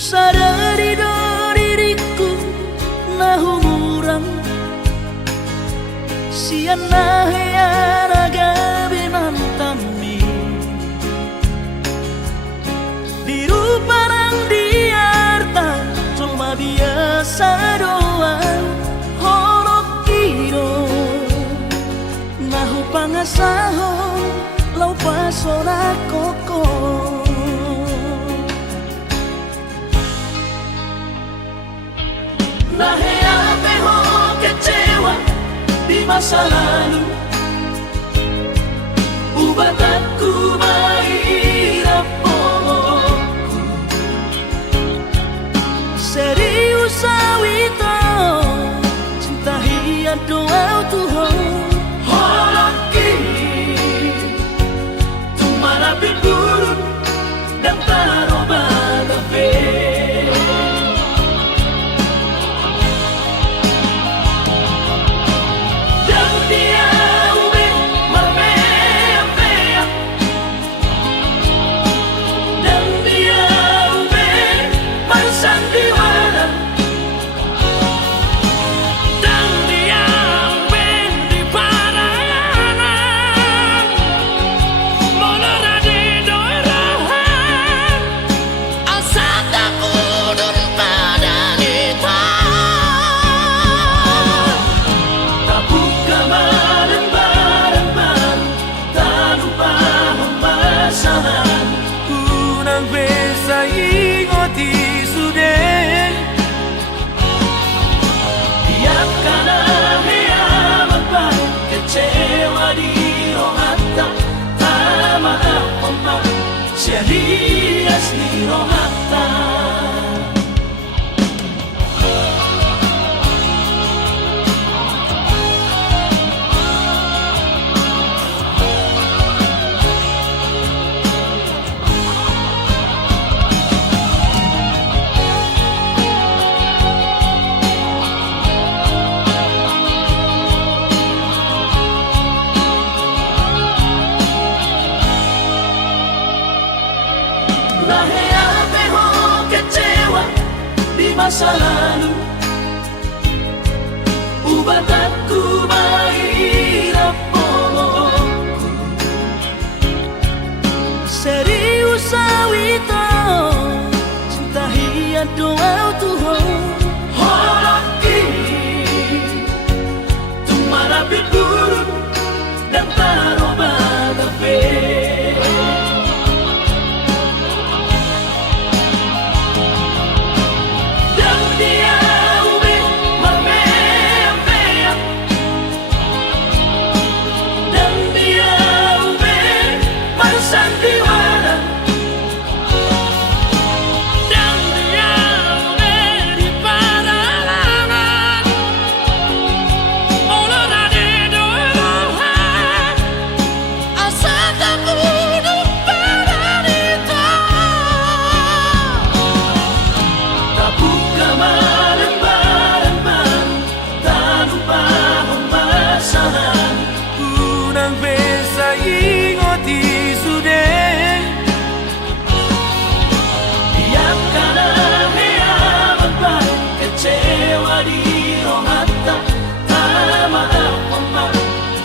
sadari do diriku nah umurang siana hearaga binantami biru parang diarta cuma biasa doang horok kiro nahu pangasaho lau pasora koko nahe ape ho kecewa di masa lalu ubat aku mahirap pomoku serius awito cinta hiat doa Tuhan horok kini tumara biburun dan taroba tafe Serias di romata masa lalu ubat aku mahirap pomoku serius awito cinta hiat doa Tuhan horok kini tumara biburun dan taroba tafe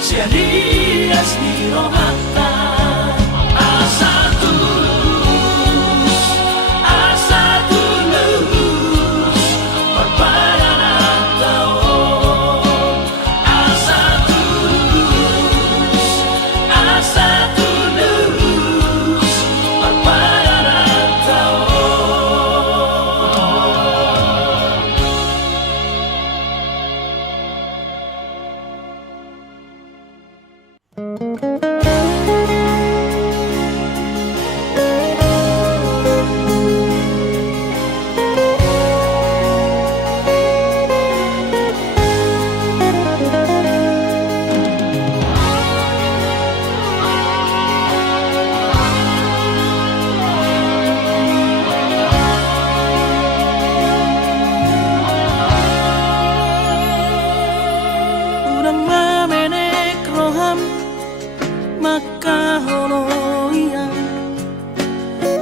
Serias di romata asa tulus berpadanan tao asa tulus berpadanan tao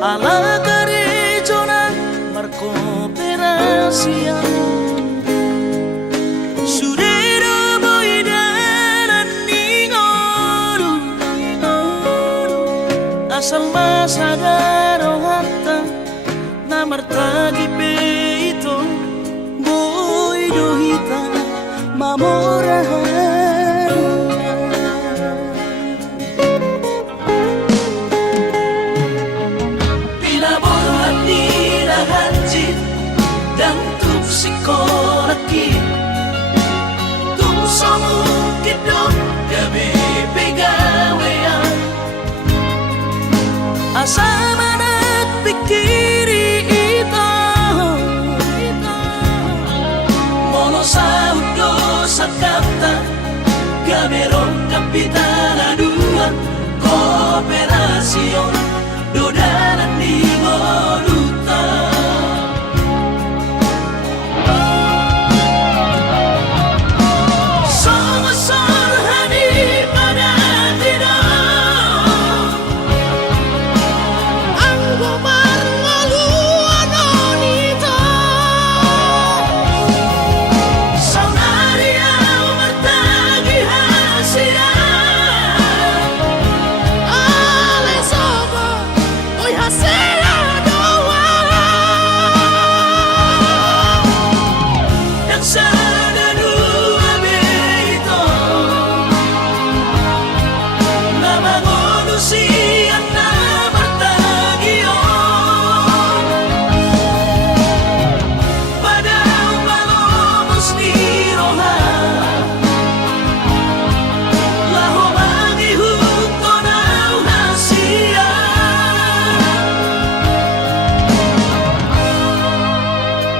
ala kare jona marko rahasia. Surero boy dalan ningoru, asal masadaro hatta namartagi peito boy dohita mamorahan. Pinaborhan ni rahanjit dan tupsikoraki tumsomu kidot gabi pegawean asama nagpikiri ito mono sa udo sa kapta gamerong kapitana dua kooperasyon dodanan ni Moluta.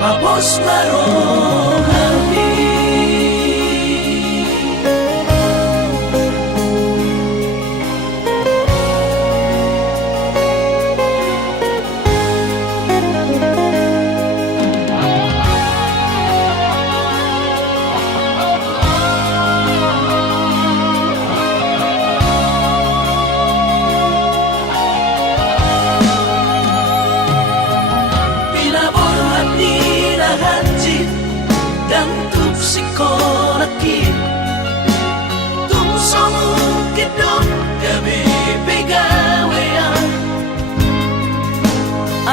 Papos marohani dan tupsikoraki tumsomu kidot gabi pegawean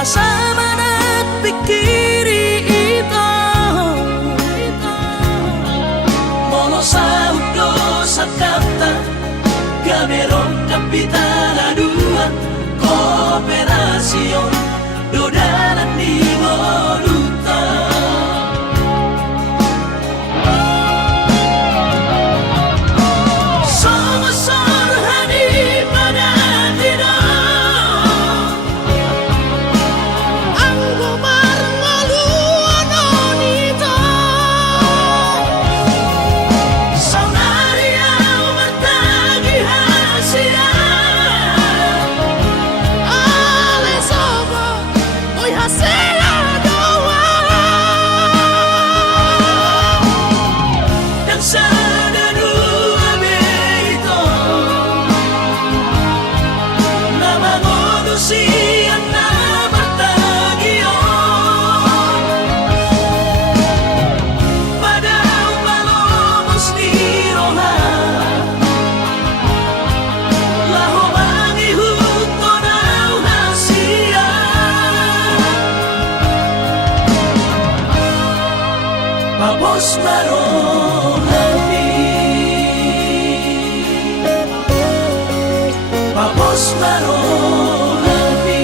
asama nagpikiri ito mono sa udo sa kapta gamerong kapitana dua kooperasyon dodanan ni Moluta. Papos marohani Papos marohani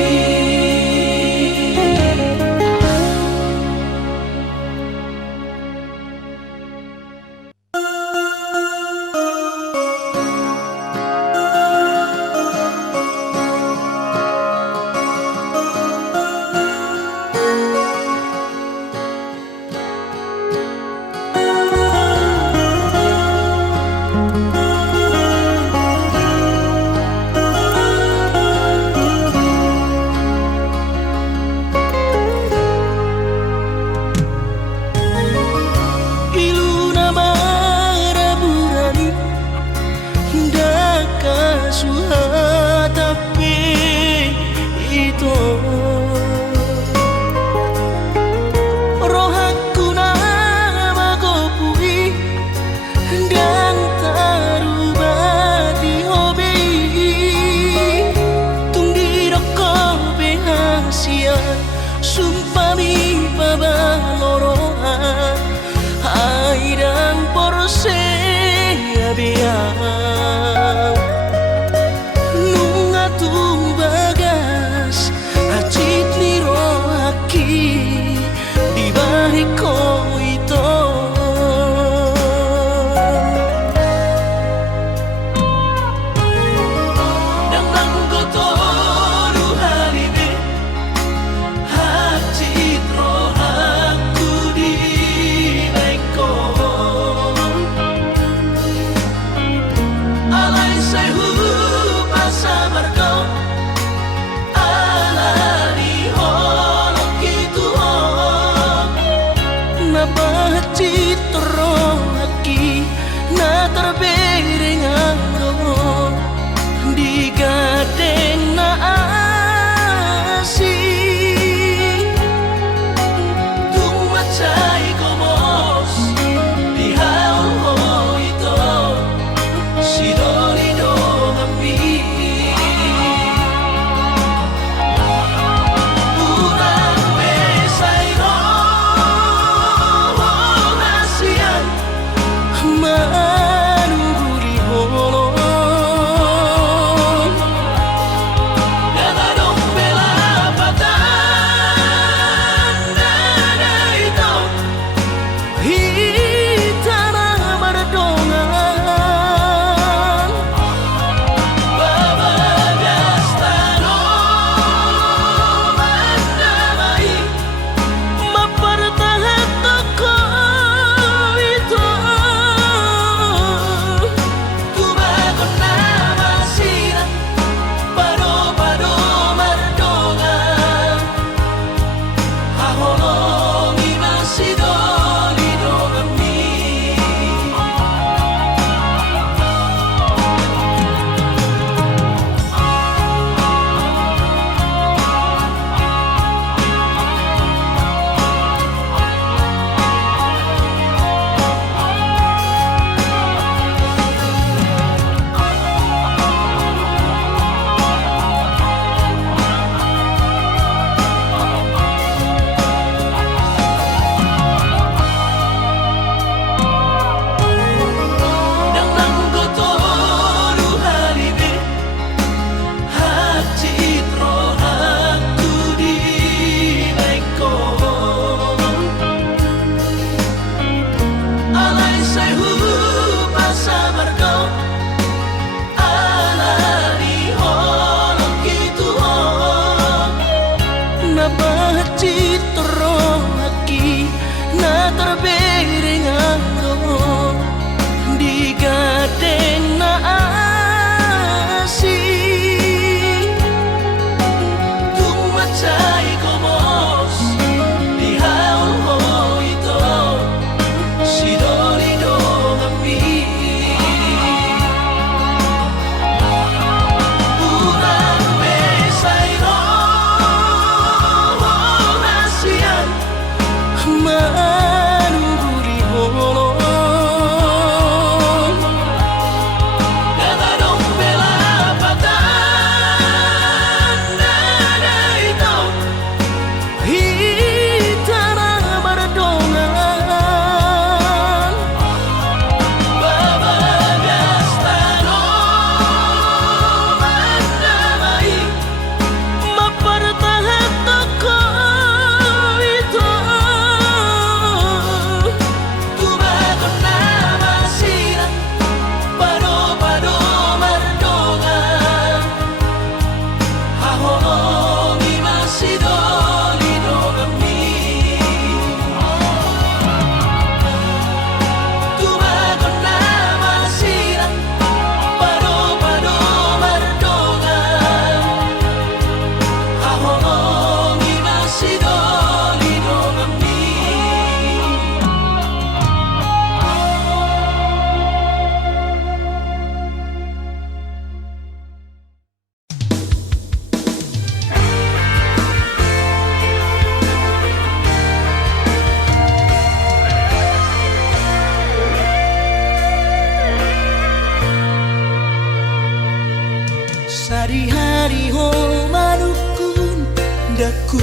sari-sari ho manukun daku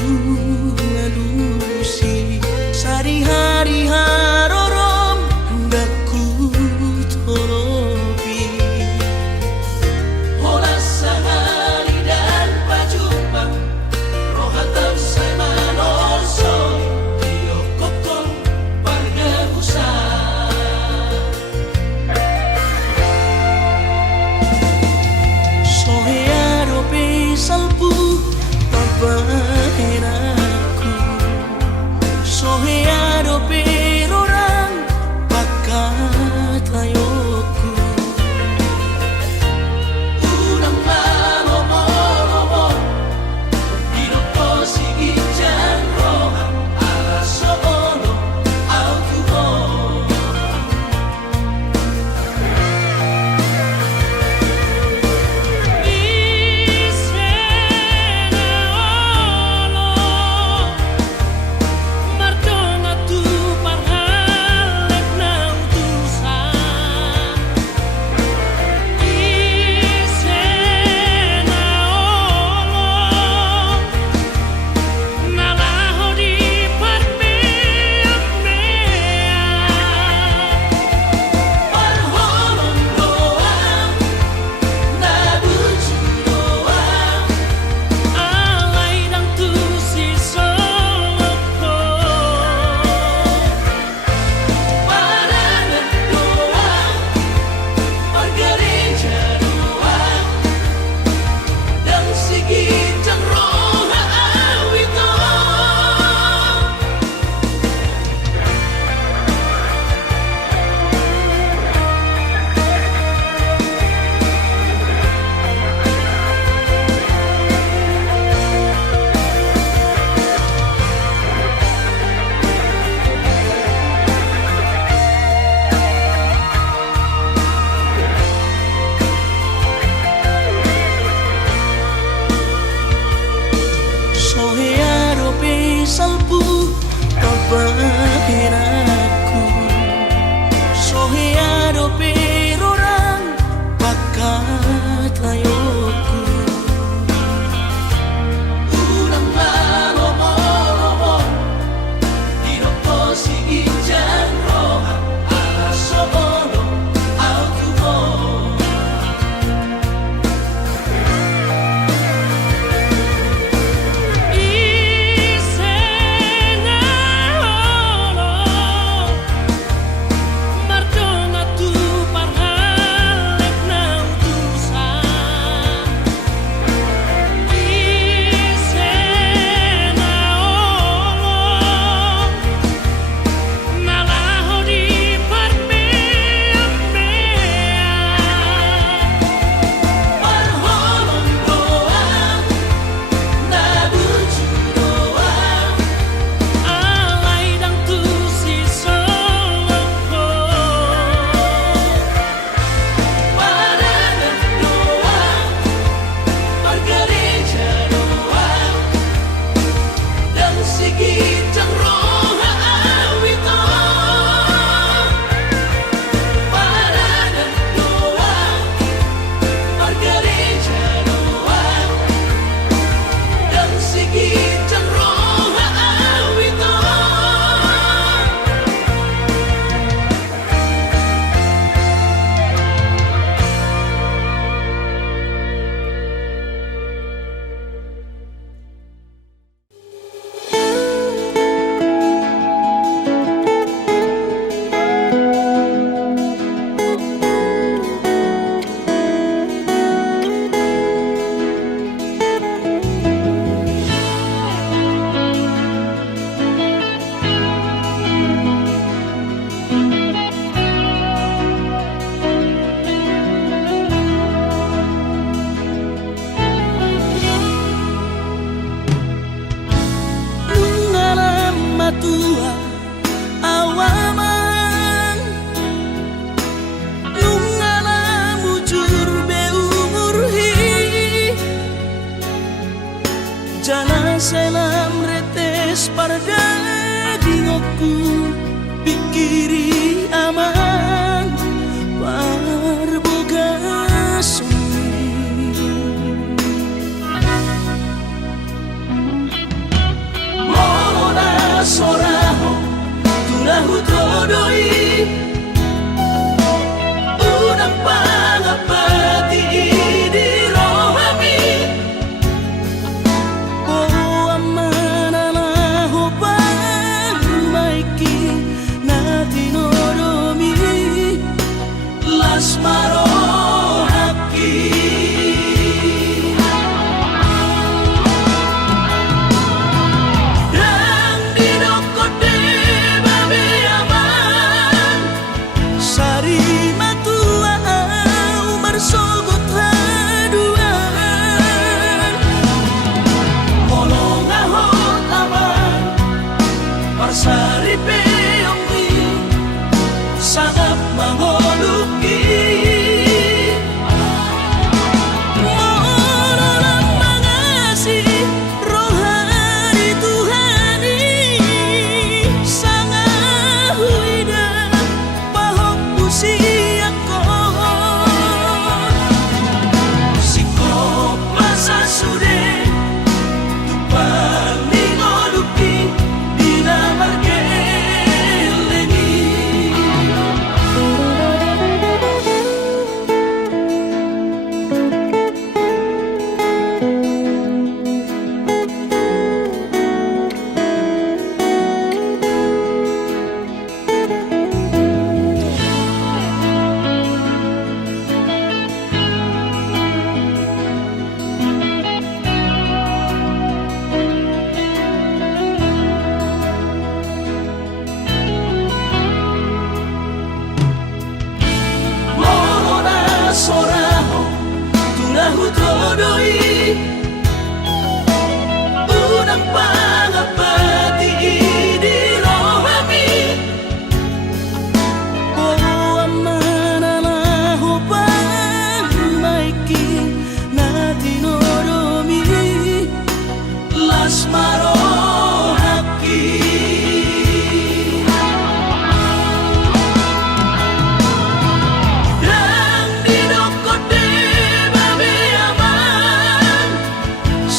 alusi sari-hari harorom daku tolobi hola sahari dan pajumpa rohatam saya manolso iyo kokong parga usah sohearo salpu papaeraku sohearo perorang pakatayoku unang malomo hiroko sigi janro ala soono autuho salpu papaeraku sohearo perorang pakatayoku unang malomo hiroko sigi janro ala soono autuho tua awaman nungala mujur be umurhi jana selam retes parda dingoku pikiri aman parboga sumi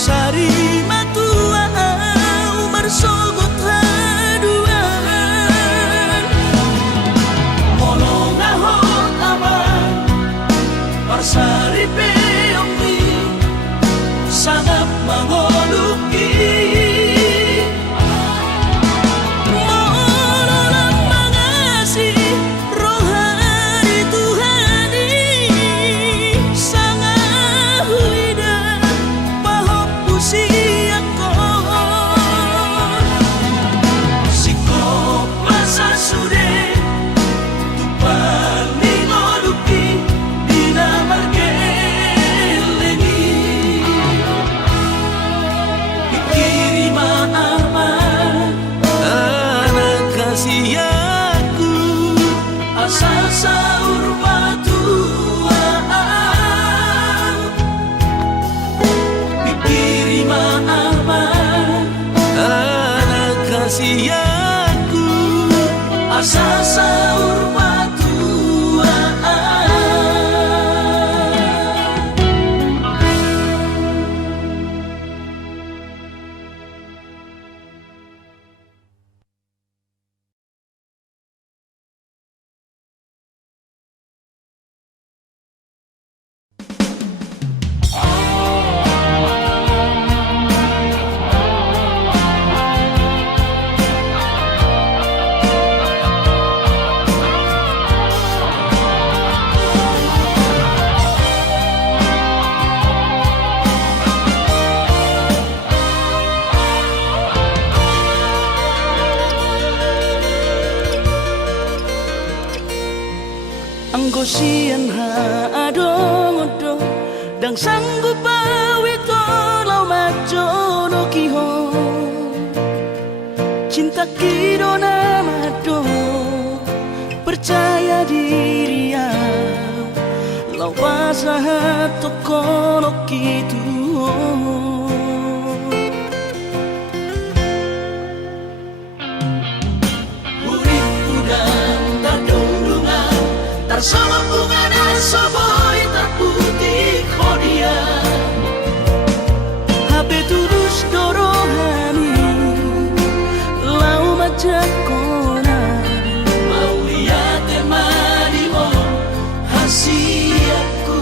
sari matua umar sogot haduan molong ahot aman parsari peongmi sangat mangoluki mololang mengasih rohani Tuhani sangat huida pahop usiakon sikop masa sude tupan mingoluki dinamarkeleni pikirima aman anak kasih aku asal sahur matuaan pikirima aman anak kasih aku asal sahur matuaan. Anggo sian ha adong-odong dang sanggup bawi tolau majono kihon cinta kidona mado percaya diri ya lau pasah tokono kitu urip udang tadungdungan tarsama bunga dan soboy terputih kodia HP tulus dorohani lau majak kona mau lihat temani mo hasiatku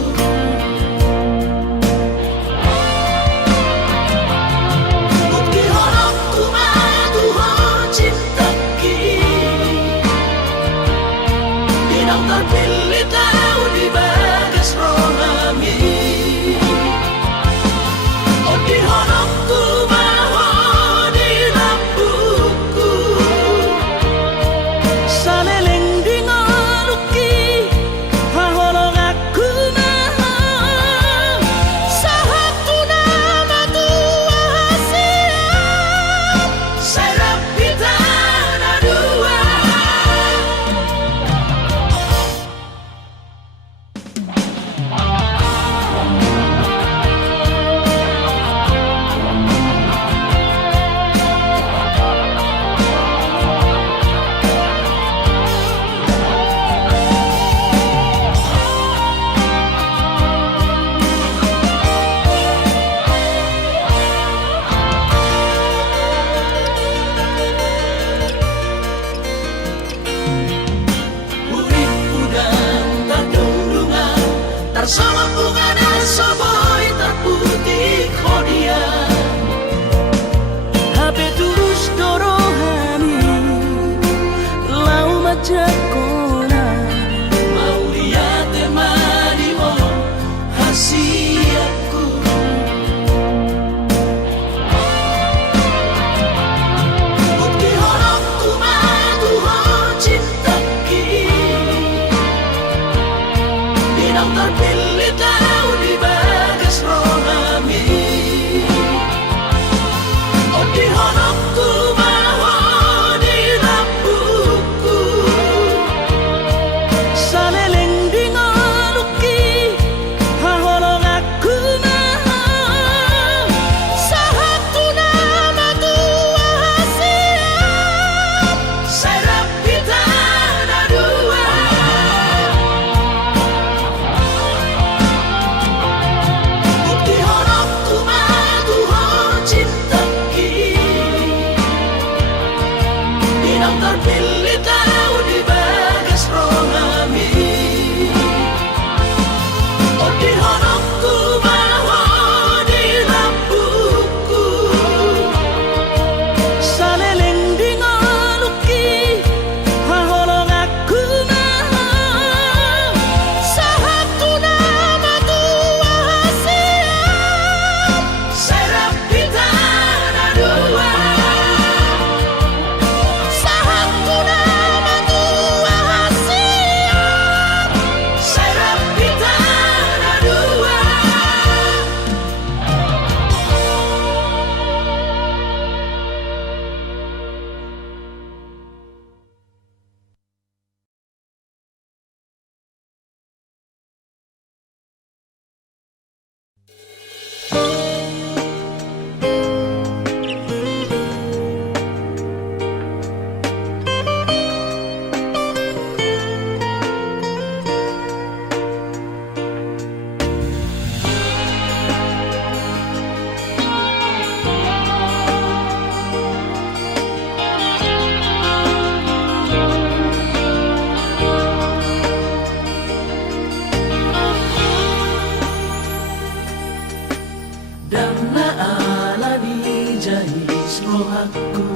jais rohaku,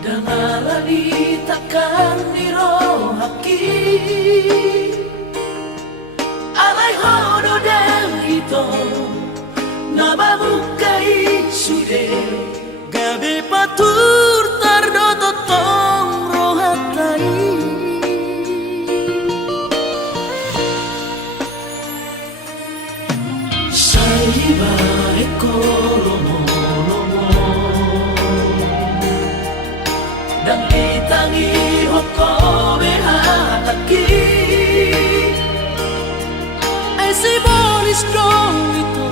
dan alani takkan dirohaki. Alai hodo dan ito nababukai sude, gabe patur tardo tong rohatai. Saiba ekolomo dan ditangi hokobe hataki. Ai simbolis dong itu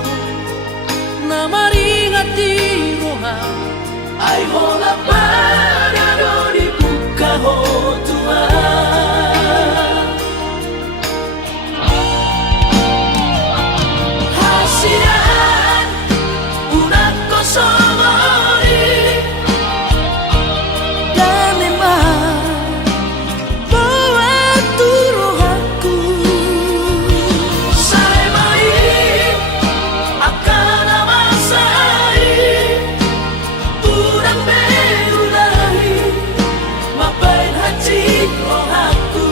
namaringati roha. Ai hola pada do dibuka ho Tuhan. Hasian unak kosongori dan memang buat turuhaku. Saya mai akan amasai udang beulahi mapain hati rohaku.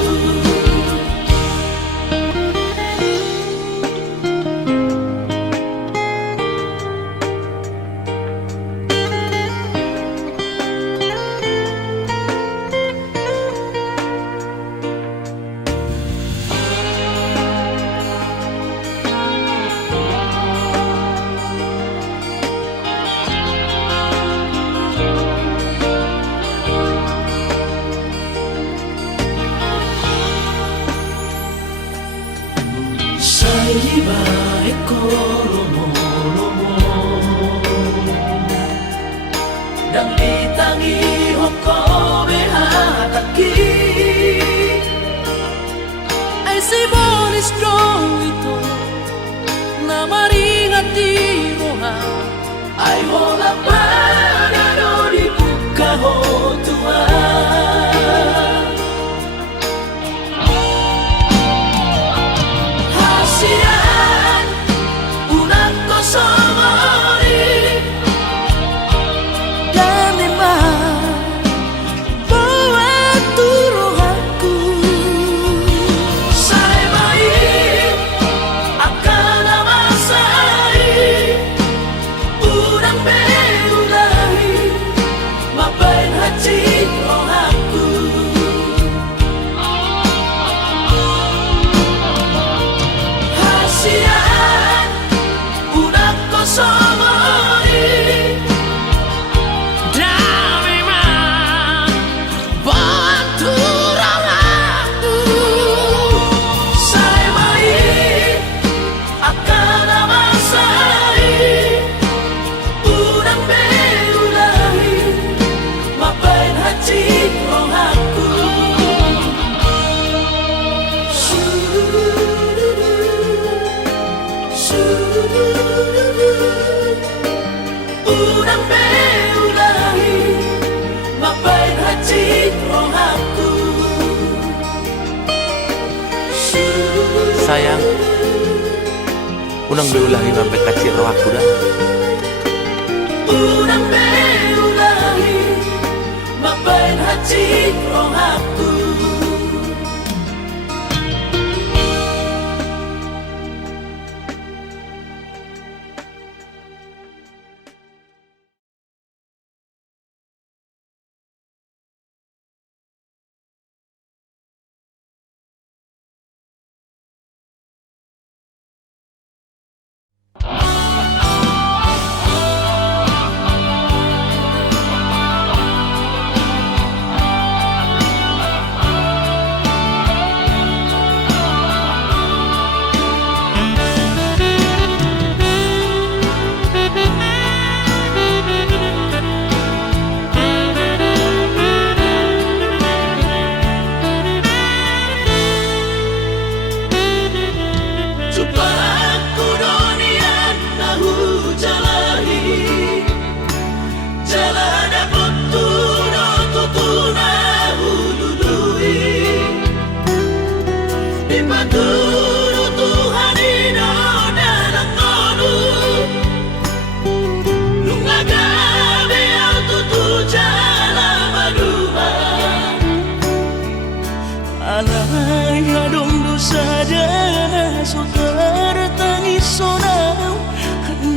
Saiba ekolomo dan ditangi hokobe hataki. Ai simbolis dong itu namaringati roha. Ai hola pada do dibuka ho Tuhan. Hasian unak kosongori dan memang buat turuhaku. Saya mai akan amasai udang beulahi mapain hati rohaku. Hasian unak kosongori dan memang buat turuhaku. Saya mai akan amasai udang beulahi mapain hati rohaku. Udang beulahi mapain hati rohaku. Sayang, unang beulahi mampet kacir rohaku dah. Udang beulahi mapain hati rohaku.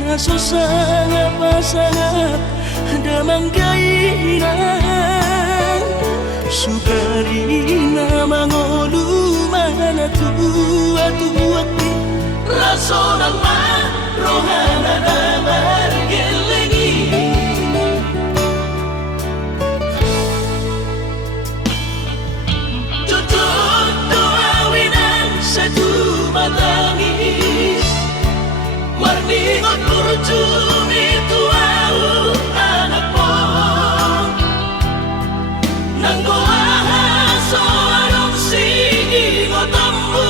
Kaso sangat pasangat damang kainan Sugari na mangolu mana tua-tua Raso ng rohana na margelengi Tutut doawinan sa tumatangis Marningot kurjumi tuau anak mo Nang goahan so anong singingot mo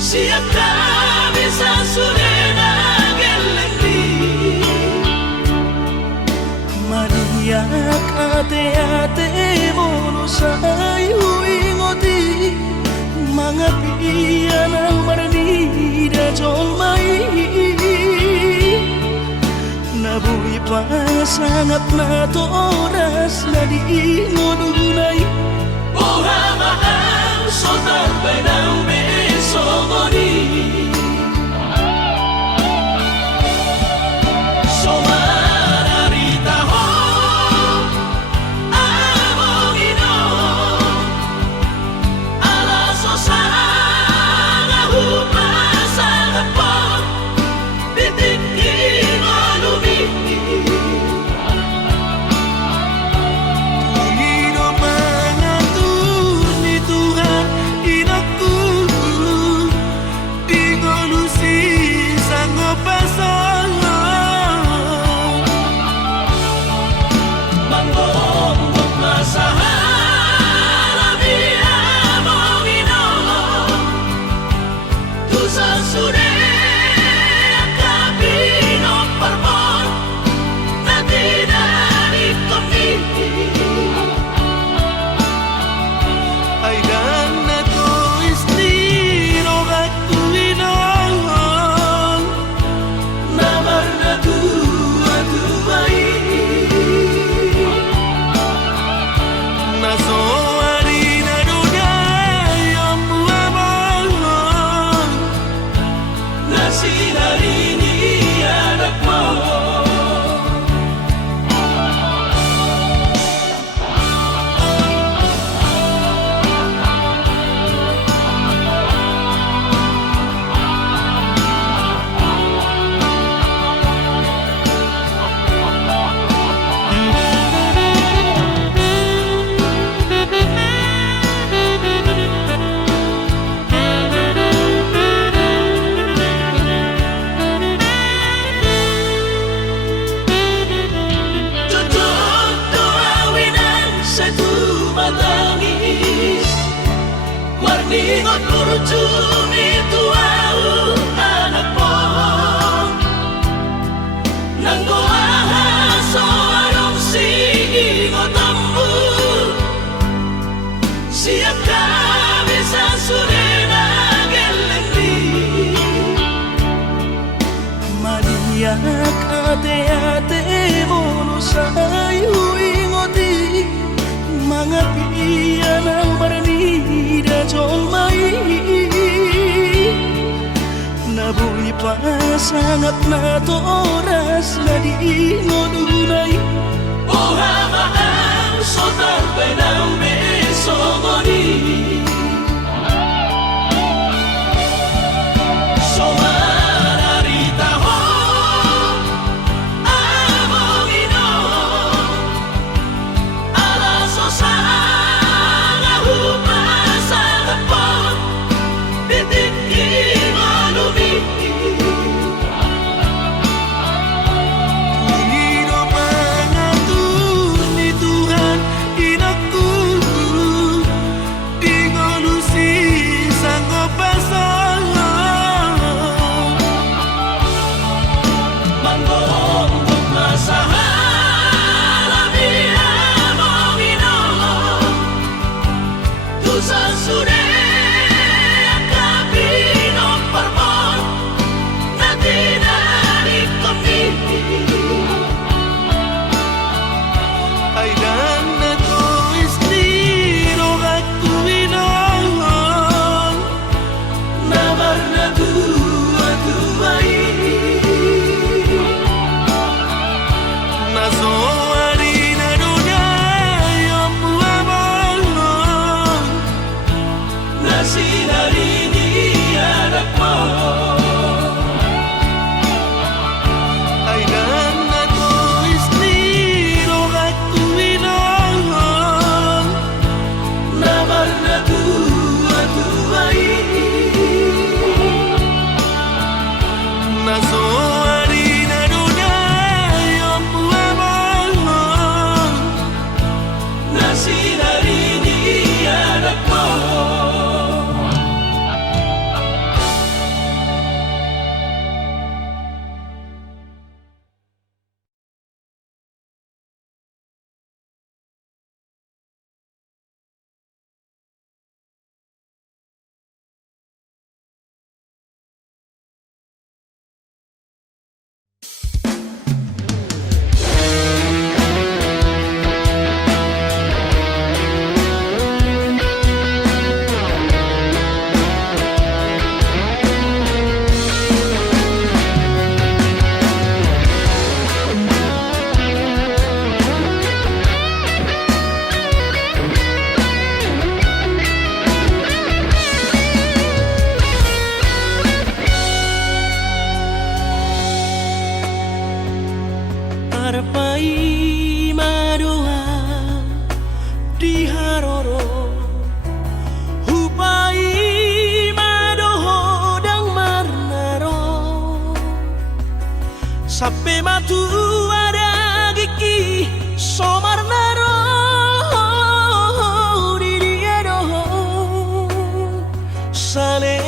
Siap kami sa surena gelengli Maniak ate-ate mo say huingoti Mga piyan ang maranida jong may Nabuhi pa sangat na to oras na di ngununay Buha mahal so tambay ng beso mo di So mararita ho among inom Alaso sa nga humasan at pag Bitigin o lumiti Panginoon mga tuni Tuhan inaku Di ngolusi sanggup pasang Manggong masahala biya mong inom Tusa sude kabinong parmon Na dinarik kami Ay dan na to istiro at uwilang Namar na tuwa-tuway Naso harina dunay ang buwabang Na sinarini anak mo Tutut doawinan sa tumatangis Marningot kurjumi tuau anak mo Nang goahan so anong singingot mo Siap kami sa surena gelengli Maniak ate-ate mo say huingoti Mga piyan ang maranida jong may Nabuhi pa sangat na to oras na di ngununay Buha mahal so tambay ng beso mo di So mararita ho among inom Alaso sa nga humasan at pag Bitigin o lumiti Panginoon mga tuni Tuhan inaku Di Nazo arina dunia muamon Nasi dari dia anakmu Arpai madoa di haroro Hupai madoho dang marnaro Sampai matu ada gigi somarnaro di dia doho Saleleo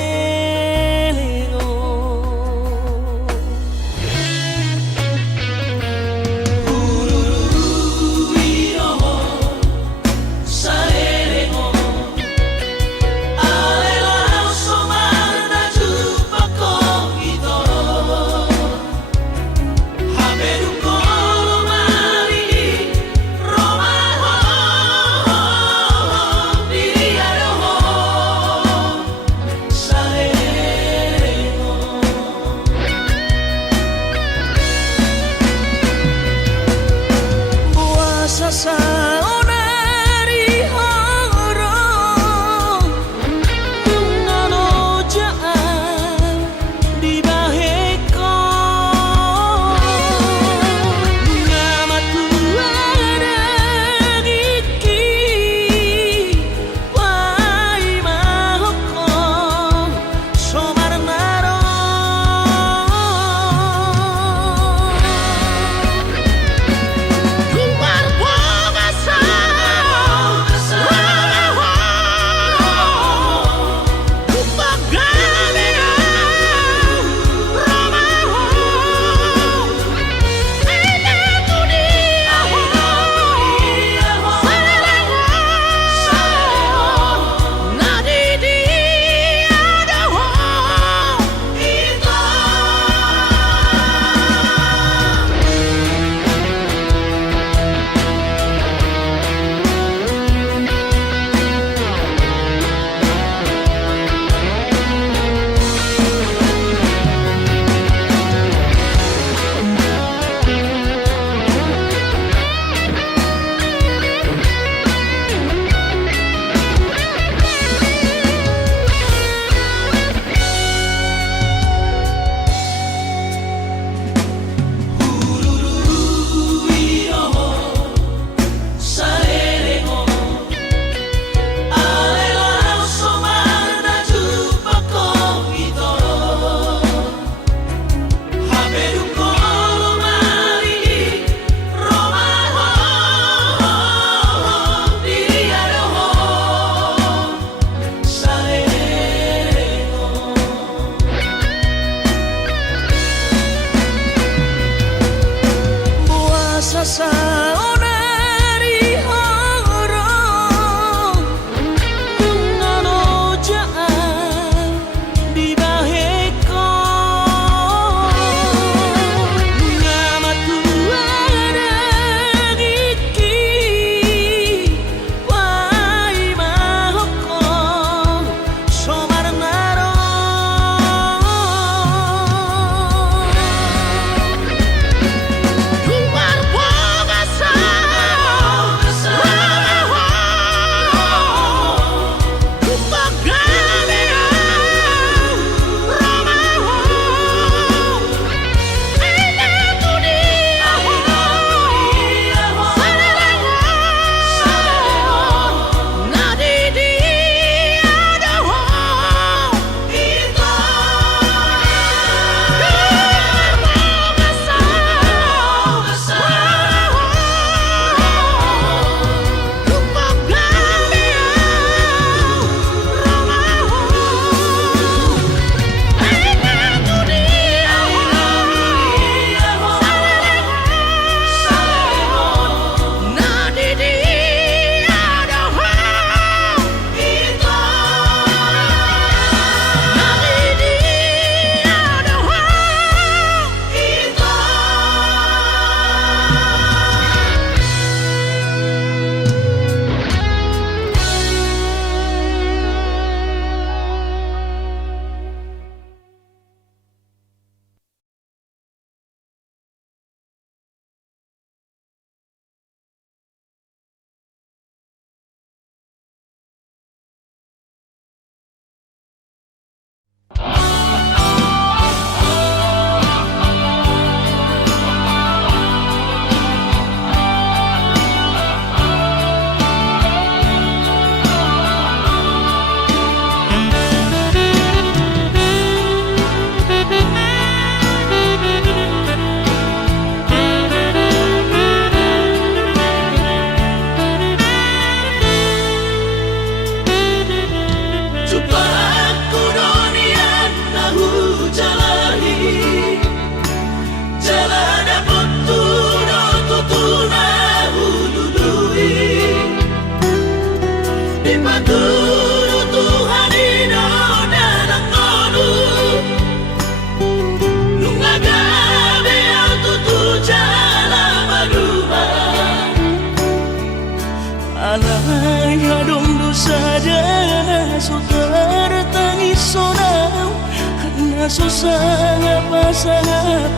sangat-sangat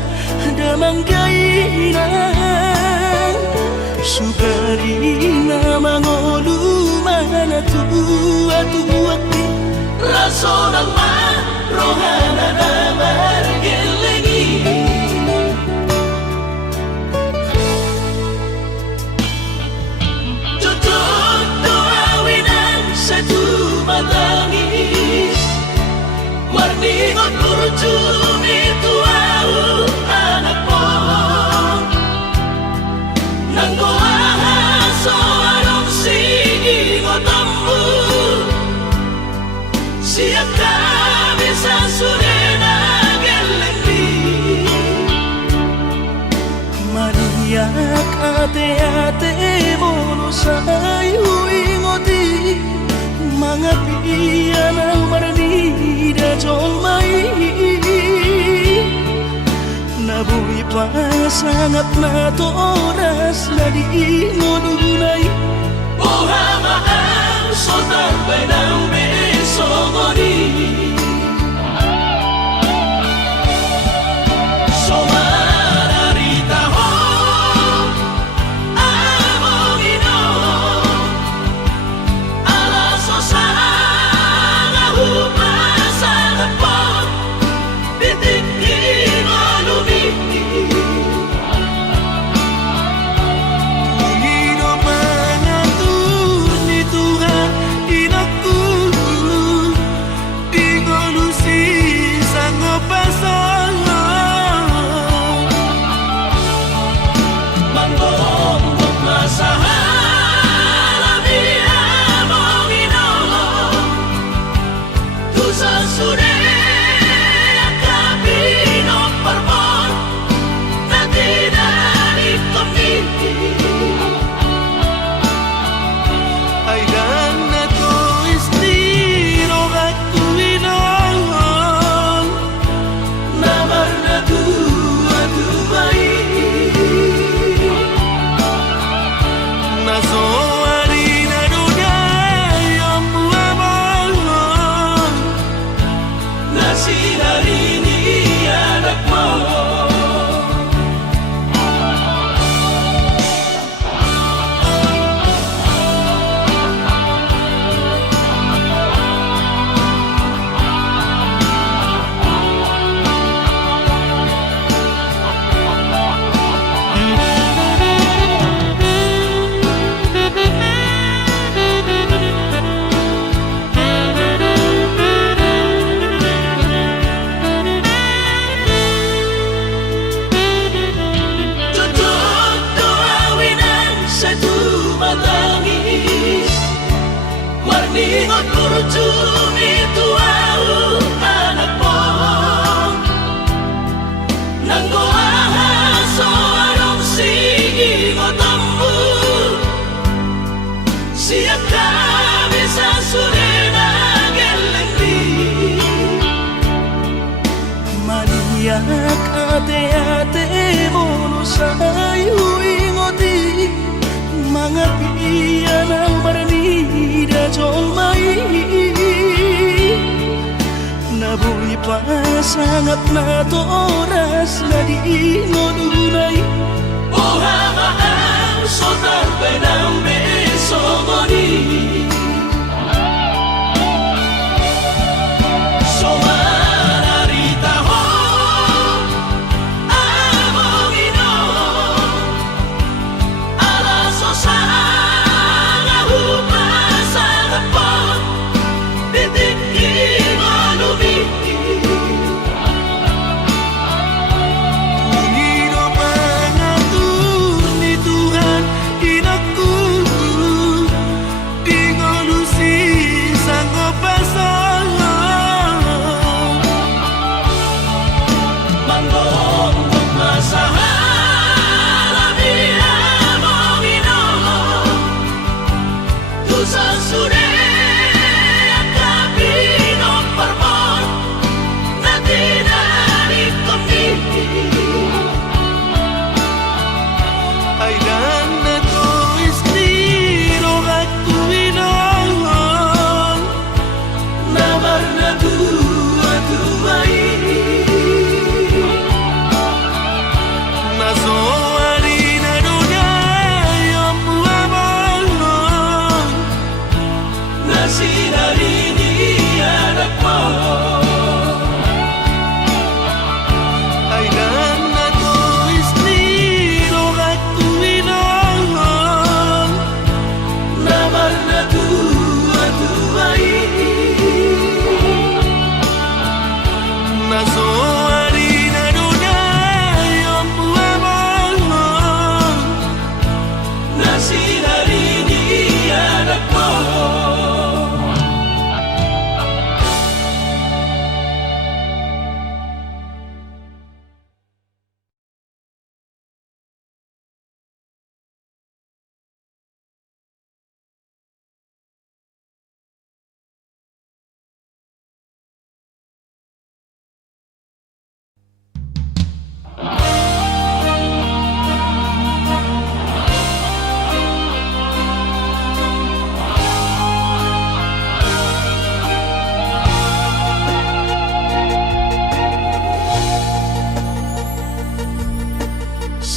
damang kainan Sukarina mangolu mana tua-tua Raso ng rohana na margelengi Tutup doawinan sa tumatangis Warningot kurjumi tuau anak mo Nang goahaso anong singingot ammu Siap kami sa surena gelengdi Maniak ate-ate mono sayu ingoti Mga piyan ang maranida jong mai Nabuhi pa sangat na to oras na di ngununay Buhama ang sotar bay ng beso mo di So mararita ho among ino Alaso sa nga humasa na po Bitigin mo lumiti Ungino mga ni Tuhan inaku Di ngolusi sang pasangan Manggong masahala di among ino Tu sa sure akabino parmon Na tinanip kami Ay dan na to estilo at kuwilang Namar na tua-tuay Naso harina dunay ang buwamang Na sinarini anak mo Tutup doawinan sa tumatangis Warningot kurjumi tuau anak mo Nang goahaso anong singingot ammu Siap kami sa surena gelengdi Maniak ate-ate mono sayu ingoti Mga piyan ang maranida jong mai Nabuhi pa sangat na to oras na di ngununay Buhama ang sotar bay ng beso mo di So mararita ho among ino Alaso sa nga humasa na po Bitigin mo lumiti Ungino mga ni Tuhan inaku Di ngolusi sang pasangan Manggong masahala di among ino Tu sa sure akabino parmon Na tinanip kami Ay dan na to estilo at kuwilang Namar na tua-tuay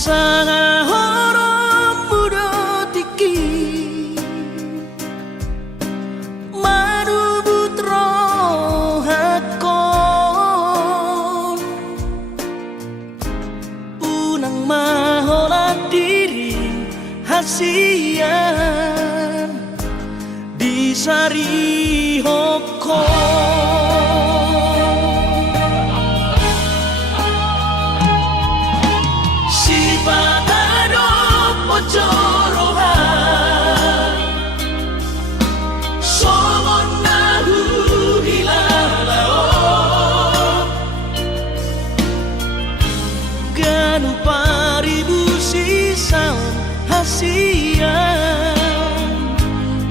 Sangahorom muda tiki Madubut rohakon Unang maholat diri hasian Di sari hokon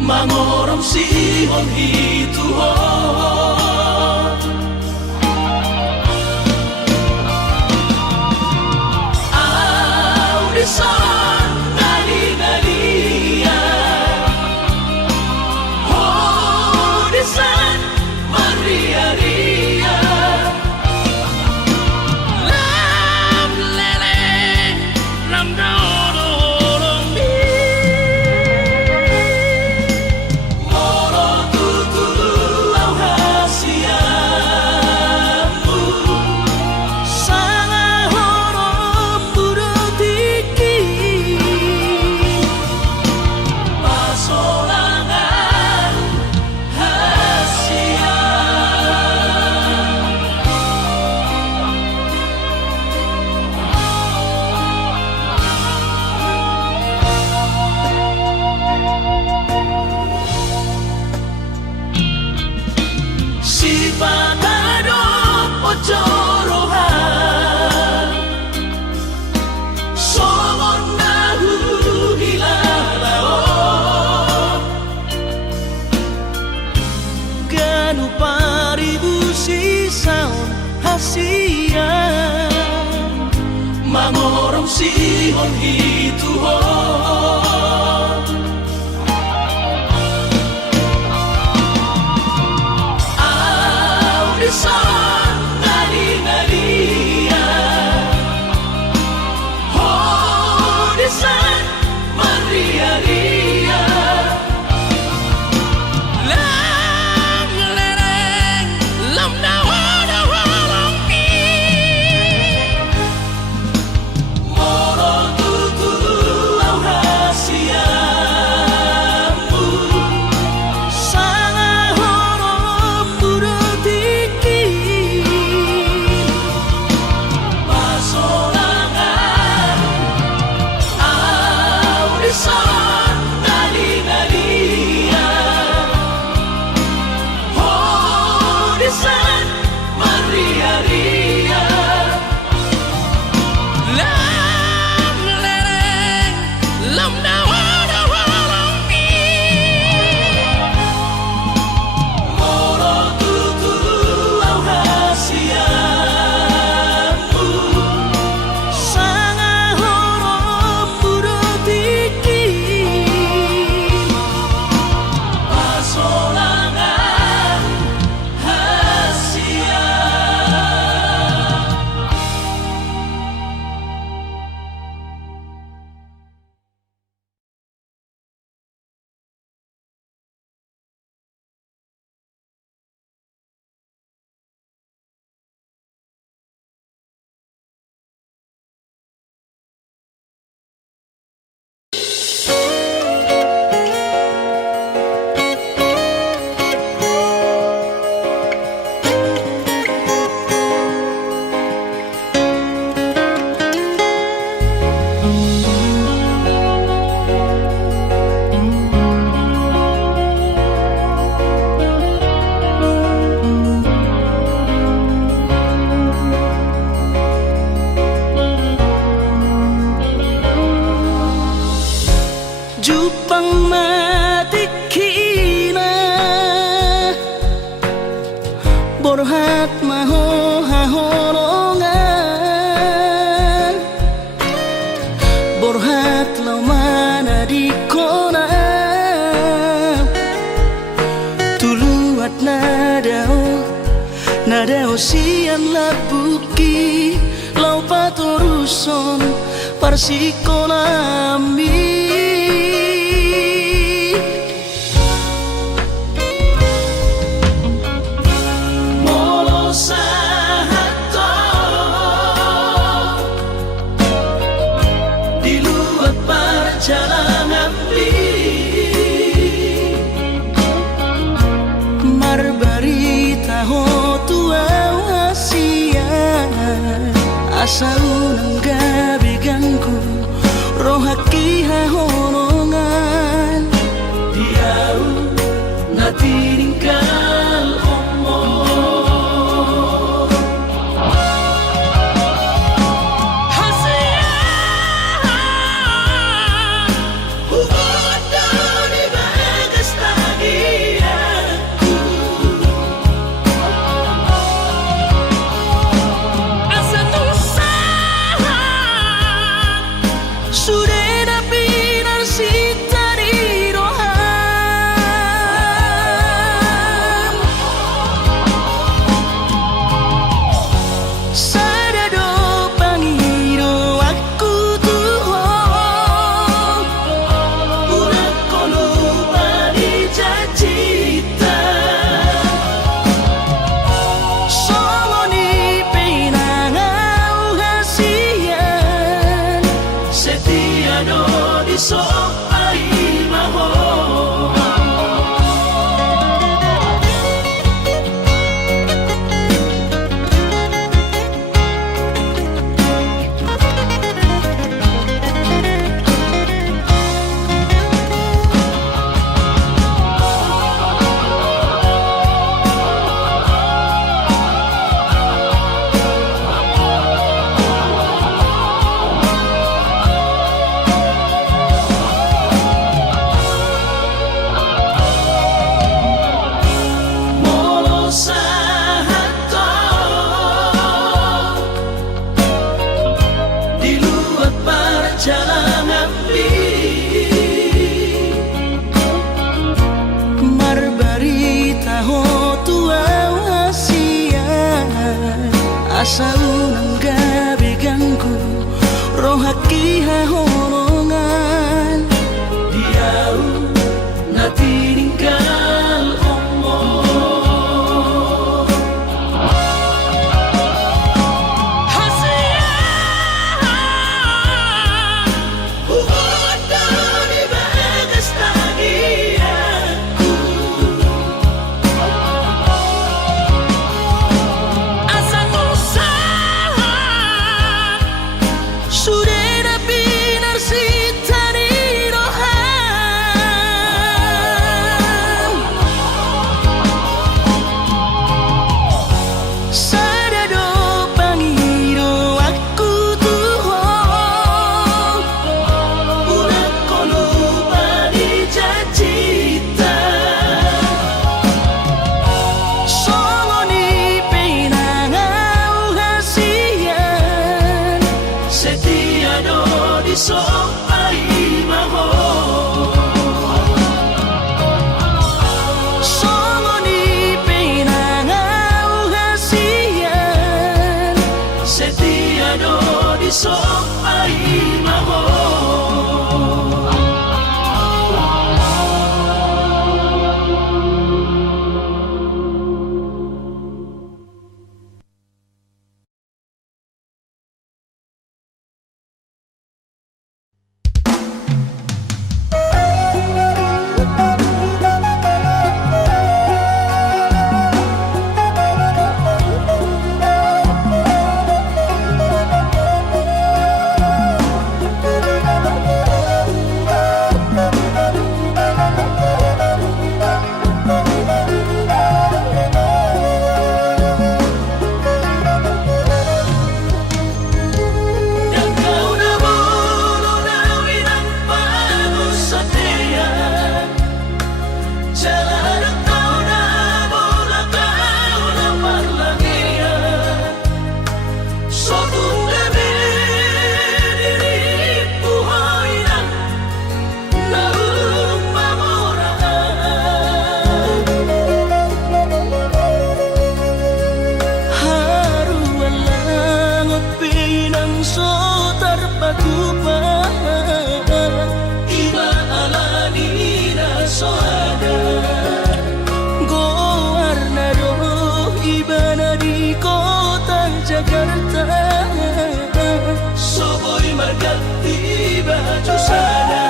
Mangorom sihon itu Audesan nali-nalia Audesan maria-ria Lam lele lam daodo Mangorom sihon itu Audesan nali-nalia Audesan maria-ria Lam lereng lam daodo Borhat maho haholongan Borhat lau mana di kona Tuluat nadao sian labuki Lau patoruson parsikonami molo sahato di luar perjalanan marbarita ho tua asia asa unang gabi ganggu rohaki hahonongan diau na tiningkal omong hasia huwag di bagas lagi aku asa tusahan sudah pinar sita di rohan sadado pangiro aku tuhong urat ko lupa di jajita somoni pinangau hasian setiado di sopai maho molo sahato di luar perjalanan marbarita ho tua asia asa unang gabi ganggu rohaki hahonongan diau na tiningkal omong hasia huwag di bagas lagi aku asa tusahan sudah pinar sita di rohan sadado pangiro aku tuhong urat ko lupa di jajita somoni pinangau hasian setiado di sopai maho somoni pinangau hasian setiado di sopai maho so batu pa iba alani na soada goarna do iba na di kota Jakarta soboy margati baju sana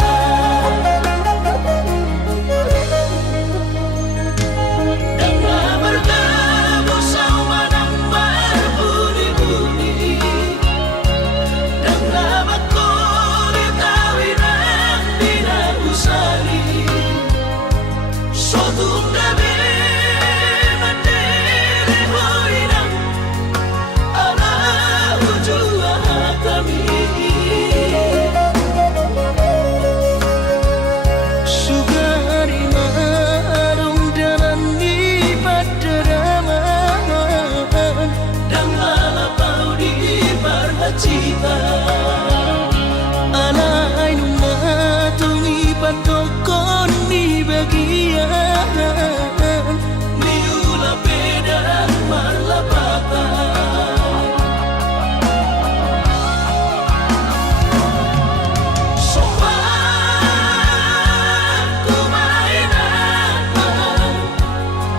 cita alay nung natungi patokon ni bagian niula pedang marlapatan sopan kumainan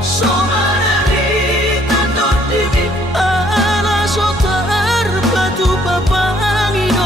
somarita tot dimi ala sotar batu papangino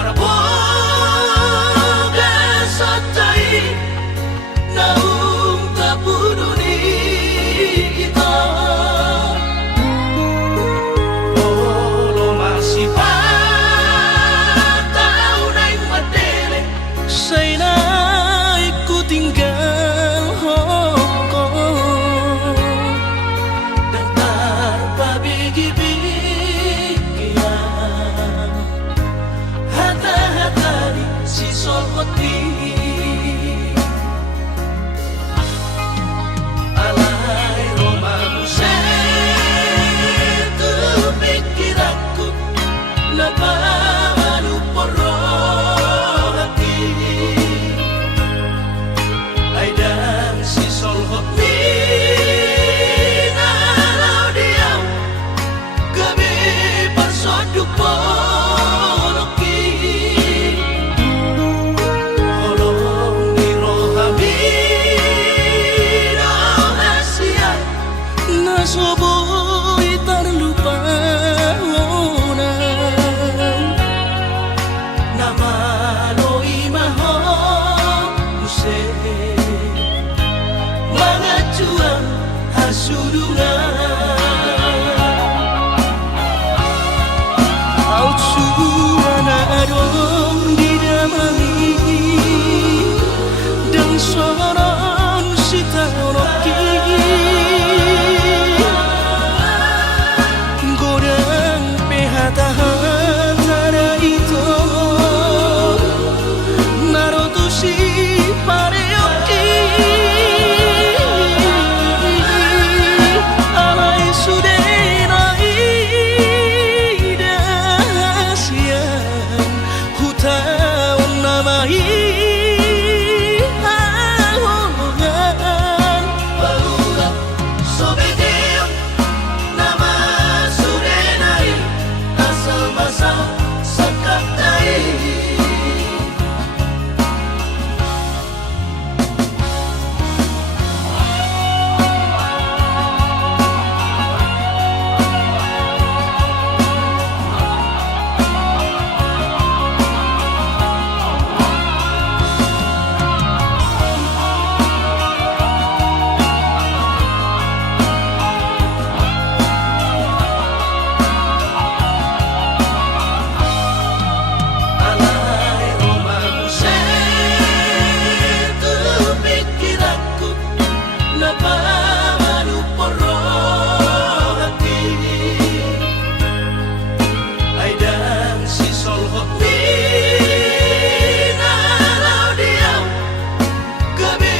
para boga satai naung kapuduni ito olo masih patau naik matele say na ku tinggal hoko dan tanpa bigi-bigian hata-hata di si sokoti alay romamu setu pikiranku napamanu poro hati ay dan si solhoti nalau diam gabi parsoduk poloki holong di rohami rahasia nasoboy terlupa nama loi maho use mangacuan hasudungan au suana adong di damami dan soron sitanoki godang pehata-hata itu naruto si pareoki alay sudenai dahasian hutaun namai ahogan barulah sobedew nama sudenai asal masa sakatai alay romamu setu pikiranku napamanu poro hati ay dan si solhoti nalau diam gabi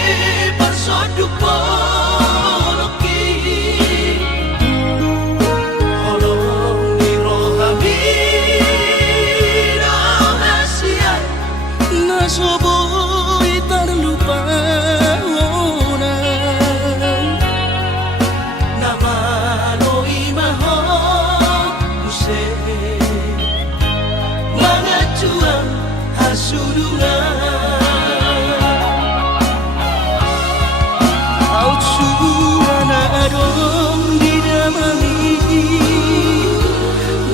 parsoduk poloki holong di rohami rahasia nasoboy terlupa nama loi maho use mangacuan hasudungan au suana adong di damami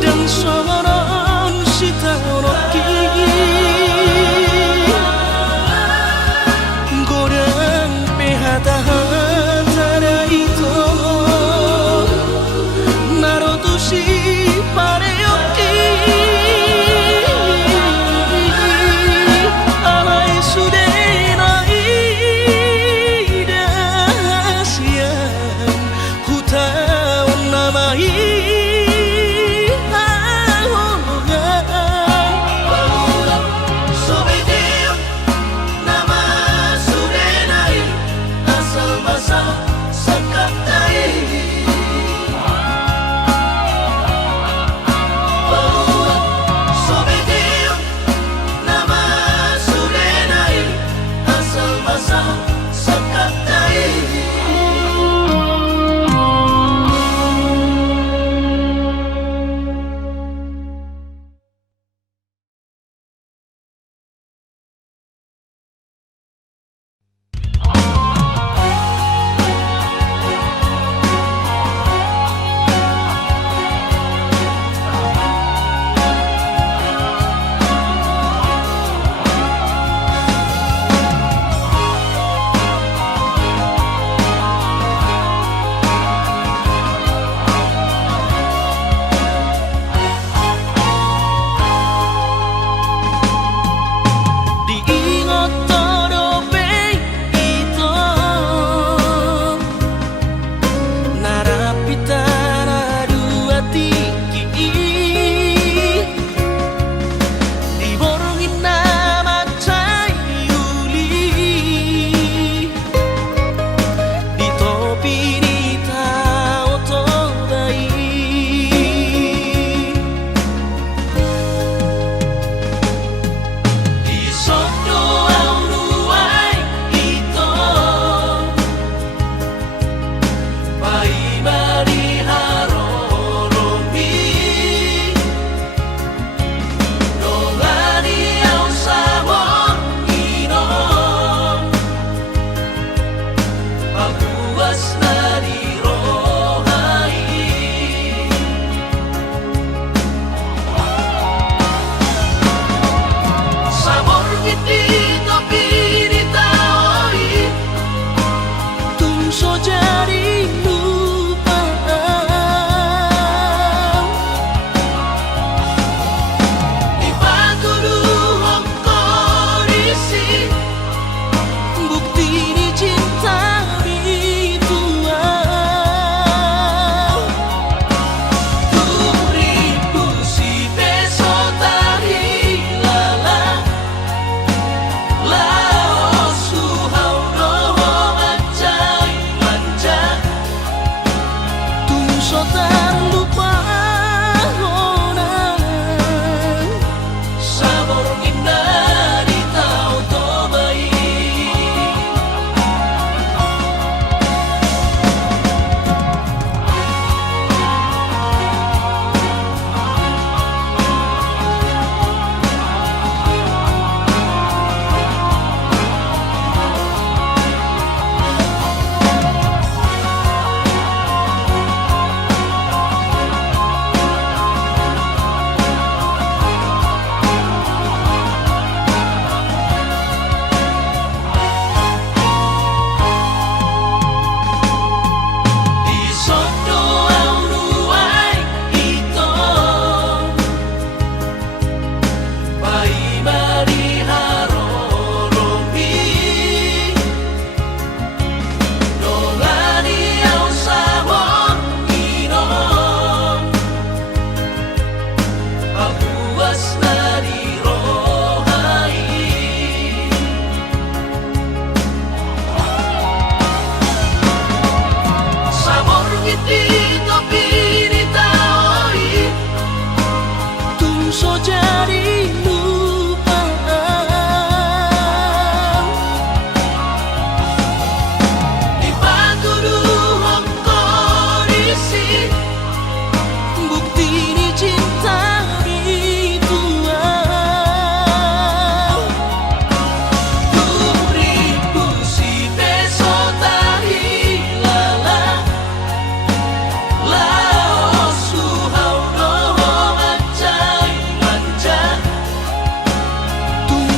dan soron sitanoki godang pehata-hata itu naruto si pareoki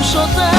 sota